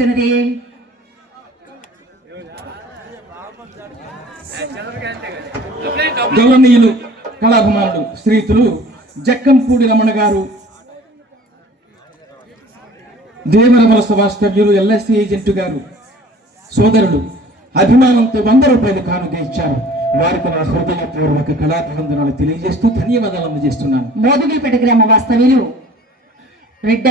సంభవించినది గౌరవనీయులు కళాభిమానులు శ్రీతులు జక్కంపూడి రమణ గారు దేవరమలస వాస్తవ్యులు ఎల్ఐసి ఏజెంట్ గారు సోదరులు అభిమానంతో వంద రూపాయలు కానుక ఇచ్చారు. వారికి నా హృదయపూర్వక కళాభివందనాలు తెలియజేస్తూ ధన్యవాదాలు అందజేస్తున్నాను. మోదుగిపేట గ్రామ వాస్తవ్యులు రెడ్డ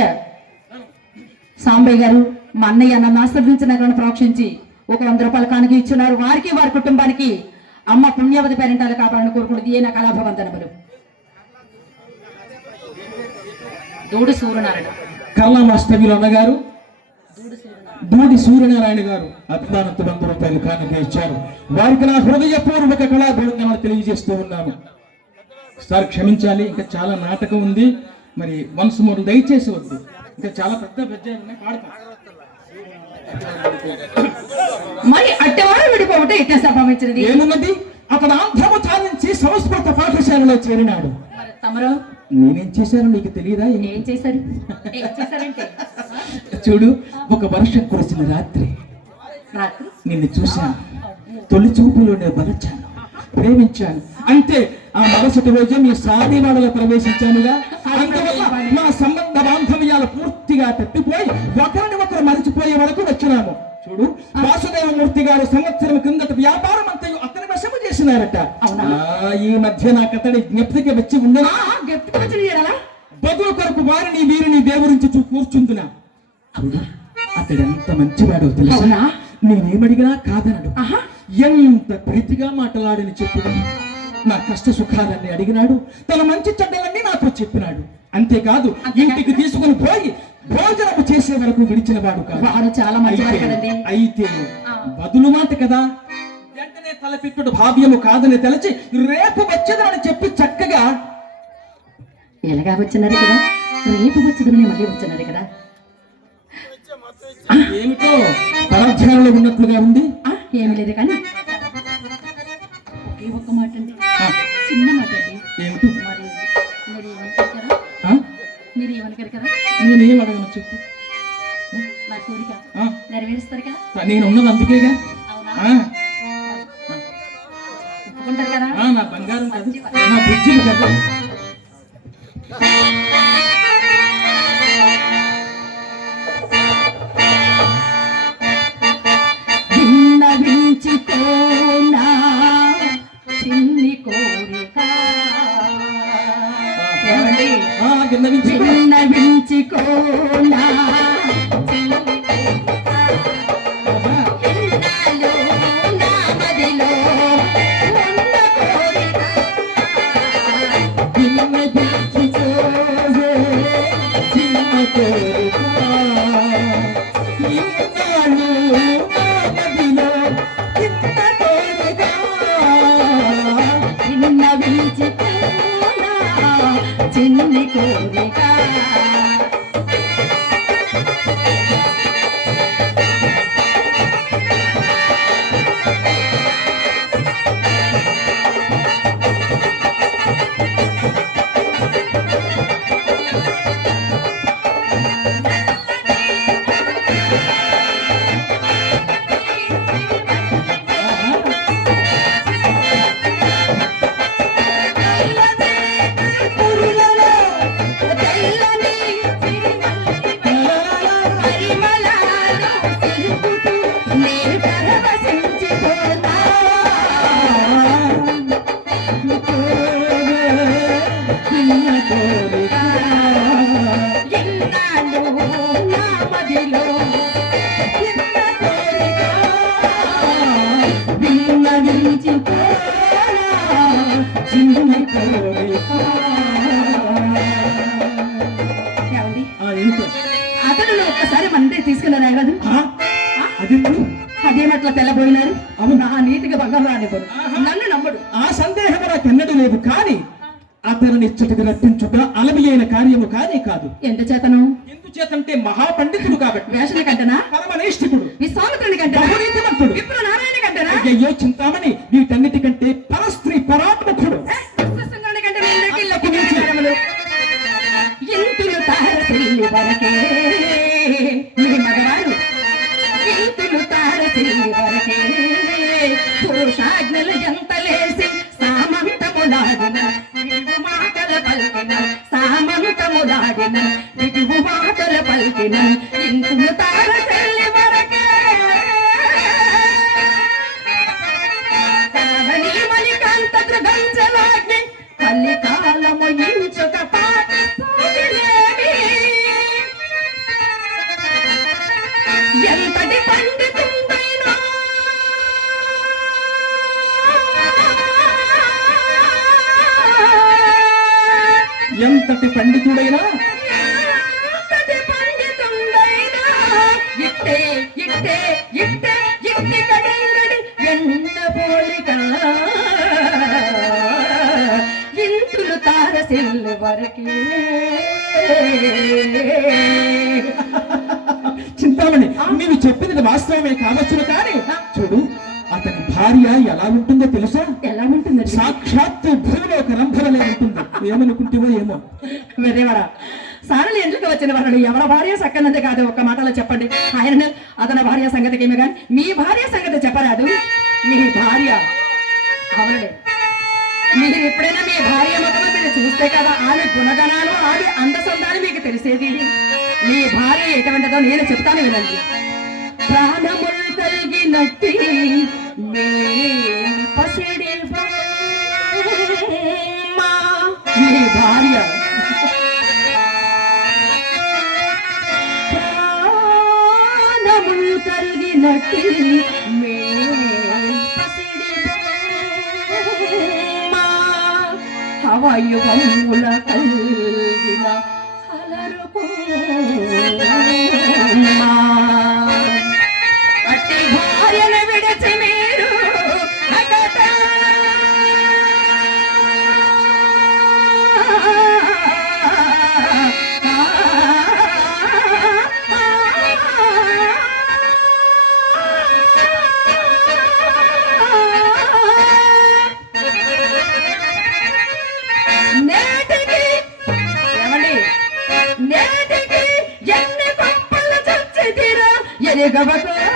సాంబయ్య గారు మా అన్నయ్య నన్ను ఆశ్రదించిన ప్రోక్షించి ఒక వంద రూపాయలు కానుక ఇచ్చున్నారు. వారికి వారి కుటుంబానికి అమ్మ పుణ్యవతి పేరెంటాలు కాపాలని కోరుకుంటుంది ఏ నా కళాభవంతనములు దూడు సూర్యనారాయణ. కల్లా వాస్తవ్యులు అన్నగారు దూడి సూర్యనారాయణ. గారు అభిమానంతో వంద రూపాయలు కానుక ఇచ్చారు. వారికి నా హృదయపూర్వక కళాభివందనాలు తెలియజేస్తూ ఉన్నాను సార్ క్షమించాలి. ఇంకా చాలా నాటకం ఉంది. మరి వన్స్ మోర్ దయచేసి వద్దు. ఇంకా చాలా పెద్ద పెద్ద ఉన్నాయి, పాడతాం. మరి అట్టవాడు విడిపోవటం ఇట్లా సంభవించినది ఏమున్నది? అతను ఆంధ్రము చాలించి సంస్కృత పాఠశాలలో చేరినాడు. మరి తమరు? నేనేం చేశాను నీకు తెలియదా ఏం చేశారు? చూడు ఒక వర్షం కురిసిన రాత్రి నిన్ను చూశాను. తొలి చూపులోనే బలచాను ప్రేమించాను. అంతే ఆ మరుసటి రోజే మీ సాధీవాడలో ప్రవేశించానుగా. అందువల్ల మా సంబంధ బాంధవ్యాలు పూర్తిగా తప్పిపోయి ఒకరిని ఒకరు మరిచిపోయే వరకు వచ్చినాము. చూడు వాసుదేవమూర్తి గారు సంవత్సరం కిందట వ్యాపారం అంతయు అతని వశము చేసినారట. అవునా? ఈ మధ్య నాకు అతడి జ్ఞప్తికి వచ్చి ఉండనా? బదులు కొరకు వారిని వీరిని దేవురించి కూర్చుందునా? అతడు ఎంత మంచివాడో తెలుసా? అవునా? నేనేమడిగినా కాదనడు. ఎంత ప్రీతిగా మాట్లాడని చెప్పు. నా కష్ట సుఖాలన్నీ అడిగినాడు. తన మంచి చెడ్డలన్నీ నాతో చెప్పినాడు. అంతేకాదు ఇంటికి తీసుకుని పోయి భోజనము చేసే వరకు విడిచిన వాడు కాదు. చాలా కదండి. అయితే- బదులు మాట కదా? వెంటనే తలపెట్టుడు భావ్యము కాదని తలచి రేపు వచ్చేదని చెప్పి చక్కగా ఎలాగా వచ్చినది కదా? రేపు వచ్చిందని మళ్ళీ వచ్చినది కదా? ఏమిటో పరాధ్యానంలో ఉన్నట్లుగా ఉంది. ఏమీ లేదు కానీ ఒకే ఒక్క మాట అండి చిన్న మాట అండి ఏమిటి? మీరు ఏమనుకోరు కదా? నేనేం అడగను చెప్పు. నా కోరిక నెరవేరుస్తారు కదా? నేను ఉన్నది అందుకేగా? అవునా? కదా? ఆ, నా బంగారం కాదు నా బుజ్జిని కాదు. విన్నవించుకోనా చిన్న కోరిక. అతను ఒక్కసారి తీసుకున్నాను కదా ఆ, అదెప్పుడు అదేమట్లా తెల్లబోయినారు. అవును. నా నీతిగా భంగం రానివ్వరు నన్ను నమ్మడు. ఆ సందేహం నాకెన్నడూ లేదు కానీ అతనిని ఇచ్చటకు రప్పించుట అలవి అయిన కార్యము కానీ కాదు. ఎందుచేతను ఎందుచేతంటే మహాపండితుడు కాబట్టి. వేషల కంటనా? పరమనిష్ఠితుడు అలాగే యోచింతామని వీటన్నిటికంటే పరస్త్రీ పరాత్మకుడు మగవారు ఇంతులు తార పలికిన ఎంతటి పండితుడైనా? ఎంతటి పండితుందైనా ఇట్టే ఇట్టే ఇట్టే ఇట్టి కడంగడి వెన్న పోలిక. ఇంతులు తారసిల్లు వరకే చింతామణి నీవు చెప్పింది వాస్తవమే కావచ్చును కానీ చూడు అతని భార్య ఎలా ఉంటుందో తెలుసా? ఎలా ఉంటుందండి? సాక్షాత్తు భూమిలో ఒక రంధ్రలే ఉంటుంది ఏమనుకుంటేవో ఏమో. వెరేవరా సారలు ఎందుకు వచ్చిన వాళ్ళు ఎవరి భార్య సక్కనది కాదు. ఒక్క మాటలో చెప్పండి. ఆయన అతని భార్య సంగతికి ఏమి కానీ మీ భార్య సంగతి చెప్పరాదు. మీ భార్య అవునండి మీరు ఎప్పుడైనా మీ భార్య మొత్తం మీరు చూస్తే కదా ఆమె గుణగణాలు ఆమె అందసందాలు మీకు తెలిసేది? మీ భార్య ఎటువంటిదో నేను చెప్తాను వినండి. ప్రాణములు కలిగినట్టి పసిడి మీ భార్య. ప్రాణములు కలిగినట్టి మే పసిడి హవయుగముల కలిగిన అలరు ಕಾರ್ಯಗಮನ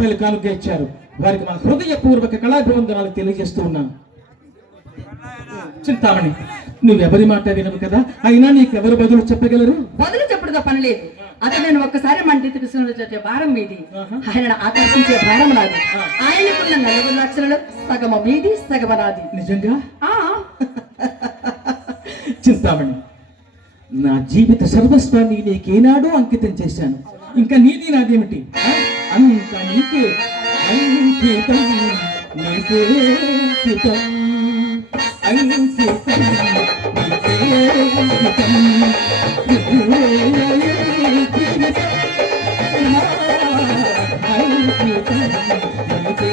రూపాయలు కానుక ఇచ్చారు వారికి మా హృదయపూర్వక కళాభివందనాలు తెలియజేస్తూ ఉన్నాను. చింతామణి నువ్వెవరి మాట వినవు కదా? అయినా నీకెవరు బదులు చెప్పగలరు? బదులు చెప్పుడుగా పని లేదు. అతను నేను ఒక్కసారి మంటి తీసుకుని భారం మీది. ఆయన ఆకర్షించే భారం నాది. ఆయనకున్న నలుగురు లక్షలు సగమ మీది సగమ నాది. నిజంగా? ఆ. చింతామణి నా జీవిత సర్వస్వాన్ని నీకేనాడో అంకితం చేశాను. ఇంకా నీది నాదేమిటి? అంత నీకే అంకితం నీకే అంకితం అంకితం నీకే అంకితం అంకితం నీకే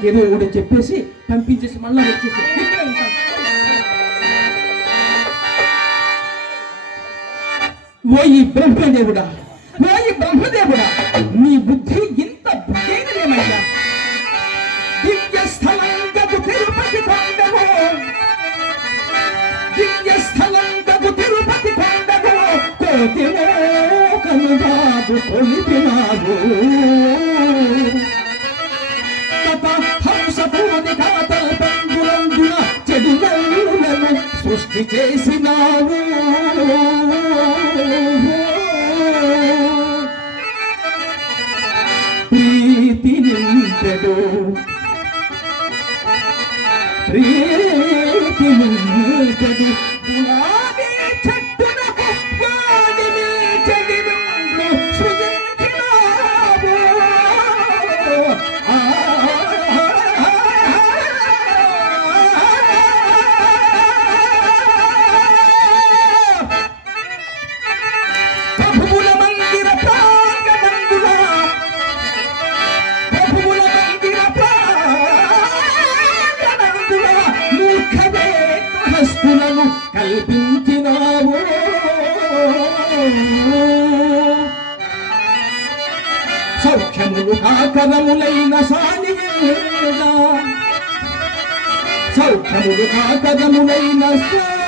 మీ ఏదో ఒకటి చెప్పేసి పంపించేసి మళ్ళీ వచ్చేసి. ఇక్కడే ఓ ఈ బ్రహ్మదేవుడా ఓ ఈ బ్రహ్మదేవుడా నీ బుద్ధి ఇంత బుద్ధైనదేమయ్యా దివ్య స్థలంగపు తిరుపతి కొండవో దివ్య స్థలంగపు తిరుపతి కొండవో కోతివో కనుబాబు కొలిపినావు పుష్టి సృష్టి చేసినావు. ప్రీతి నింపెడు ప్రీతి నింపెడు Yeah.